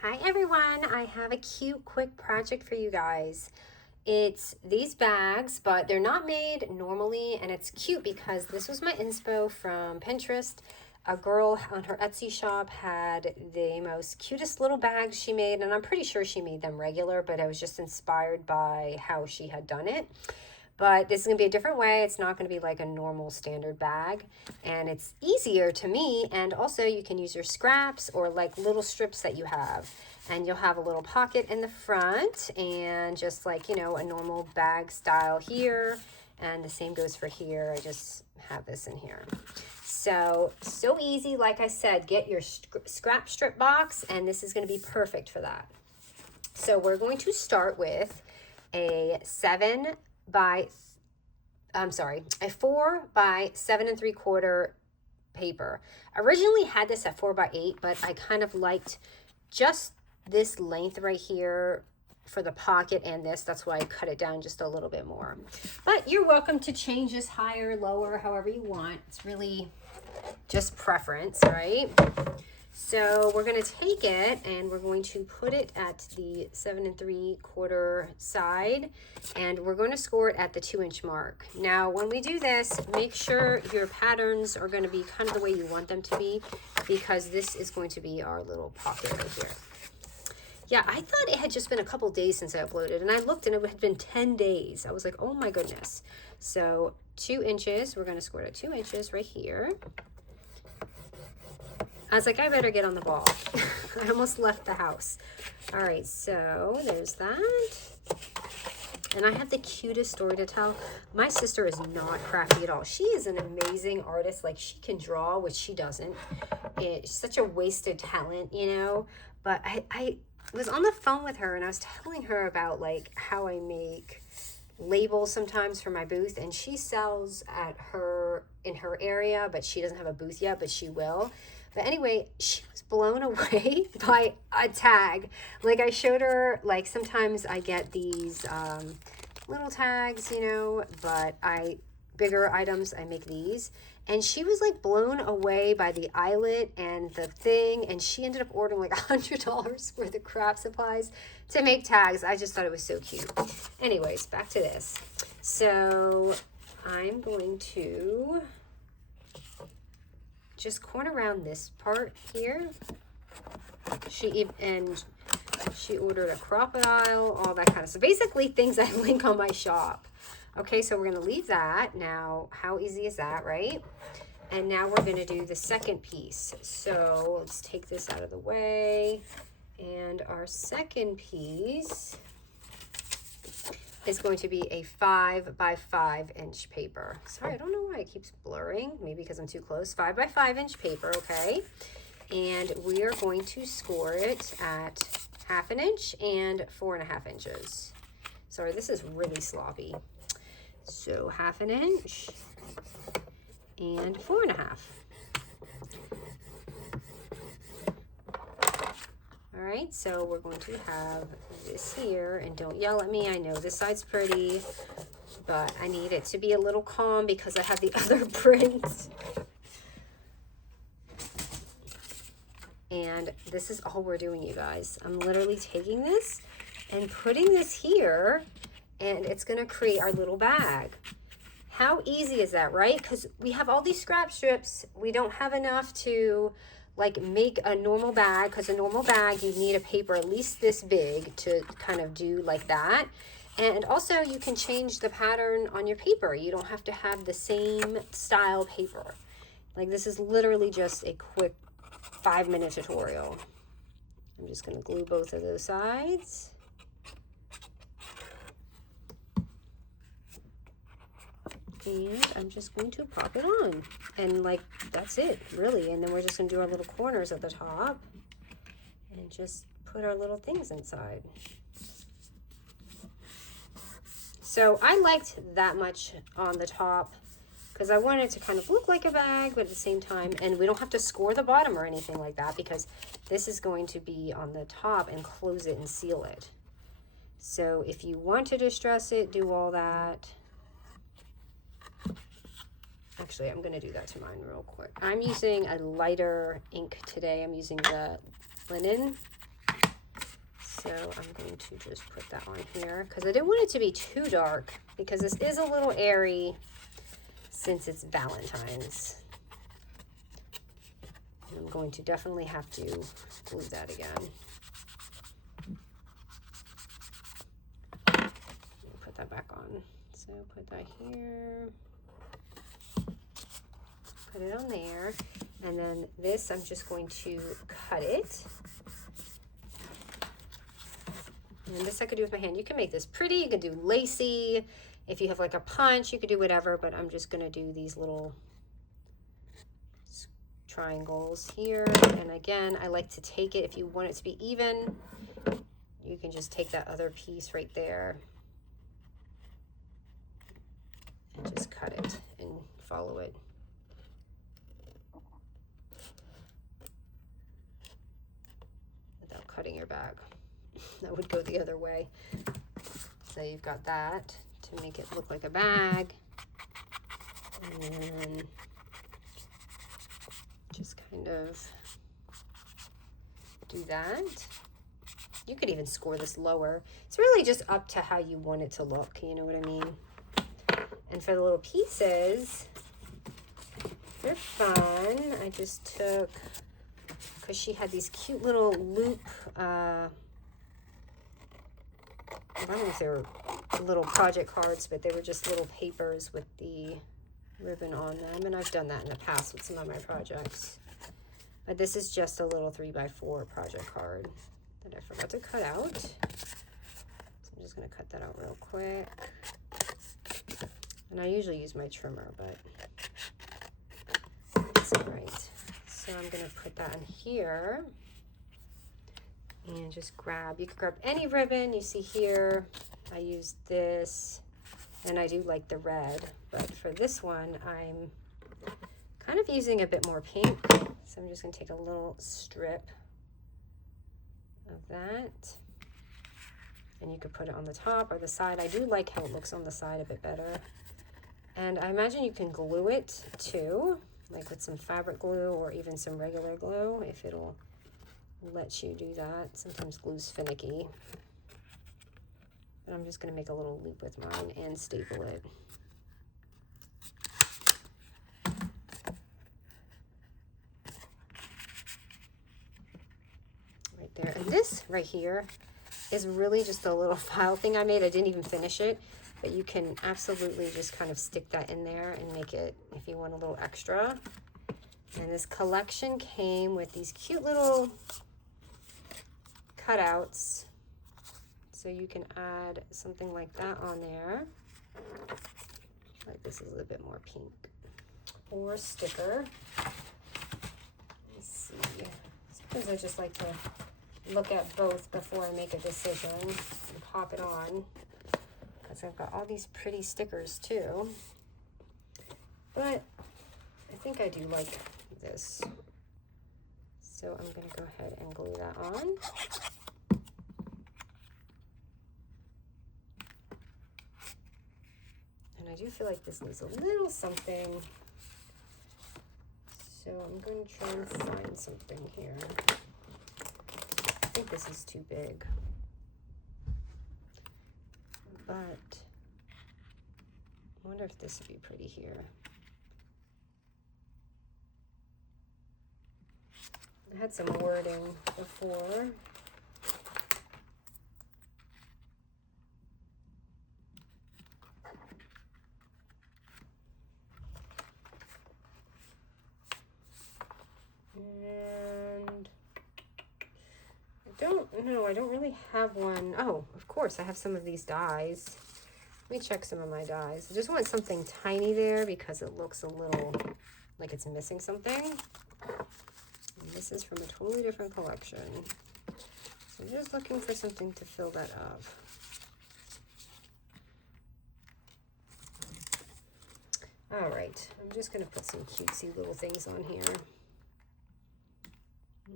Hi everyone, I have a cute quick project for you guys. It's these bags, but they're not made normally, and it's cute because this was my inspo from Pinterest. A girl on her Etsy shop had the most cutest little bags she made, and I'm pretty sure she made them regular, but I was just inspired by how she had done it. But this is gonna be a different way. It's not gonna be like a normal standard bag, and it's easier to me. And also you can use your scraps or like little strips that you have, and you'll have a little pocket in the front and just like, you know, a normal bag style here. And the same goes for here. I just have this in here. So easy. Like I said, get your scrap strip box, and this is gonna be perfect for that. So we're going to start with a 4 by 7 3/4 paper. Originally had this at 4 by 8, but I kind of liked just this length right here for the pocket and this. That's why I cut it down just a little bit more. But you're welcome to change this higher, lower, however you want. It's really just preference, right? So we're going to take it and we're going to put it at the 7 3/4 side, and we're going to score it at the 2-inch mark. Now, when we do this, make sure your patterns are going to be kind of the way you want them to be, because this is going to be our little pocket right here. Yeah, I thought it had just been a couple days since I uploaded, and I looked and it had been 10 days. I was like, oh my goodness. So 2 inches, we're going to score it at 2 inches right here. I was like, I better get on the ball. I almost left the house. All right, so there's that. And I have the cutest story to tell. My sister is not crafty at all. She is an amazing artist. Like, she can draw, which she doesn't. It's such a wasted talent, you know. But I was on the phone with her, and I was telling her about, like, how I make labels sometimes for my booth. And she sells in her area, but she doesn't have a booth yet, but she will. But anyway, she was blown away by a tag. Like, I showed her, like, sometimes I get these little tags, you know, but bigger items, I make these. And she was like blown away by the eyelet and the thing, and she ended up ordering like $100 worth of craft supplies to make tags. I just thought it was so cute. Anyways, back to this. So I'm going to just corner around this part here. She ordered a crocodile, all that kind of stuff. Basically things I link on my shop. Okay, so we're gonna leave that. Now, how easy is that, right? And now we're gonna do the second piece. So let's take this out of the way. And our second piece is going to be a 5 by 5 inch paper. Sorry, I don't know why it keeps blurring. Maybe because I'm too close. 5 by 5 inch paper, okay? And we are going to score it at 1/2 inch and 4.5 inches. Sorry, this is really sloppy. So 1/2 inch and 4.5. All right, so we're going to have this here, and don't yell at me. I know this side's pretty, but I need it to be a little calm because I have the other prints. And this is all we're doing, you guys. I'm literally taking this and putting this here, and it's gonna create our little bag. How easy is that, right? Because we have all these scrap strips. We don't have enough to like make a normal bag, because a normal bag, you need a paper at least this big to kind of do like that. And also you can change the pattern on your paper. You don't have to have the same style paper. Like, this is literally just a quick 5-minute tutorial. I'm just gonna glue both of those sides. And I'm just going to pop it on. And like, that's it, really. And then we're just gonna do our little corners at the top and just put our little things inside. So I liked that much on the top because I wanted it to kind of look like a bag, but at the same time, and we don't have to score the bottom or anything like that, because this is going to be on the top and close it and seal it. So if you want to distress it, do all that. Actually, I'm going to do that to mine real quick. I'm using a lighter ink today. I'm using the linen. So I'm going to just put that on here because I didn't want it to be too dark because this is a little airy since it's Valentine's. And I'm going to definitely have to glue that again. Put that back on. So put that here. Put it on there. And then this, I'm just going to cut it. And this I could do with my hand. You can make this pretty. You could do lacy. If you have like a punch, you could do whatever. But I'm just going to do these little triangles here. And again, I like to take it. If you want it to be even, you can just take that other piece right there and just cut it and follow it. Without cutting your bag. That would go the other way. So you've got that to make it look like a bag. And then just kind of do that. You could even score this lower. It's really just up to how you want it to look, you know what I mean? And for the little pieces, they're fun. I just took, because she had these cute little loop, I don't know if they were little project cards, but they were just little papers with the ribbon on them. And I've done that in the past with some of my projects. But this is just a little 3x4 project card that I forgot to cut out. So I'm just going to cut that out real quick. And I usually use my trimmer, but that's all right. So I'm going to put that in here. And just grab, you can grab any ribbon you see here. I use this, and I do like the red, but for this one, I'm kind of using a bit more pink. So I'm just gonna take a little strip of that, and you could put it on the top or the side. I do like how it looks on the side a bit better. And I imagine you can glue it too, like with some fabric glue or even some regular glue, if it'll let you do that. Sometimes glue's finicky. But I'm just going to make a little loop with mine and staple it. Right there. And this right here is really just a little file thing I made. I didn't even finish it, but you can absolutely just kind of stick that in there and make it, if you want a little extra. And this collection came with these cute little cutouts, so you can add something like that on there. Like this is a little bit more pink, or a sticker. Let's see. Sometimes I just like to look at both before I make a decision and pop it on, because I've got all these pretty stickers too. But I think I do like this, so I'm going to go ahead and glue that on. I do feel like this needs a little something, so I'm going to try and find something here. I think this is too big, but I wonder if this would be pretty here. I had some wording before. And I don't really have one. Oh, of course, I have some of these dies. Let me check some of my dies. I just want something tiny there because it looks a little like it's missing something. And this is from a totally different collection. So I'm just looking for something to fill that up. All right, I'm just going to put some cutesy little things on here.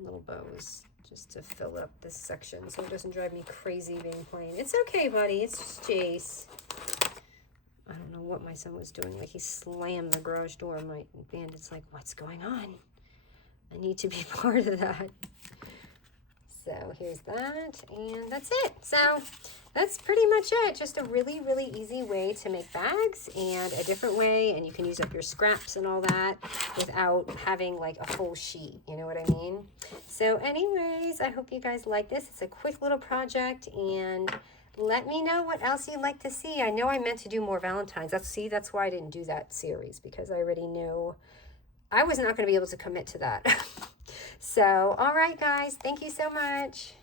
Little bows, just to fill up this section so it doesn't drive me crazy being plain. It's okay, buddy. It's just Jace. I don't know what my son was doing. Like, he slammed the garage door. My bandit's like, what's going on? I need to be part of that. So here's that, and that's it. So that's pretty much it. Just a really, really easy way to make bags, and a different way, and you can use up your scraps and all that without having like a full sheet, you know what I mean? So anyways, I hope you guys like this. It's a quick little project, and let me know what else you'd like to see. I know I meant to do more Valentines. That's why I didn't do that series, because I already knew I was not going to be able to commit to that. So, all right, guys, thank you so much.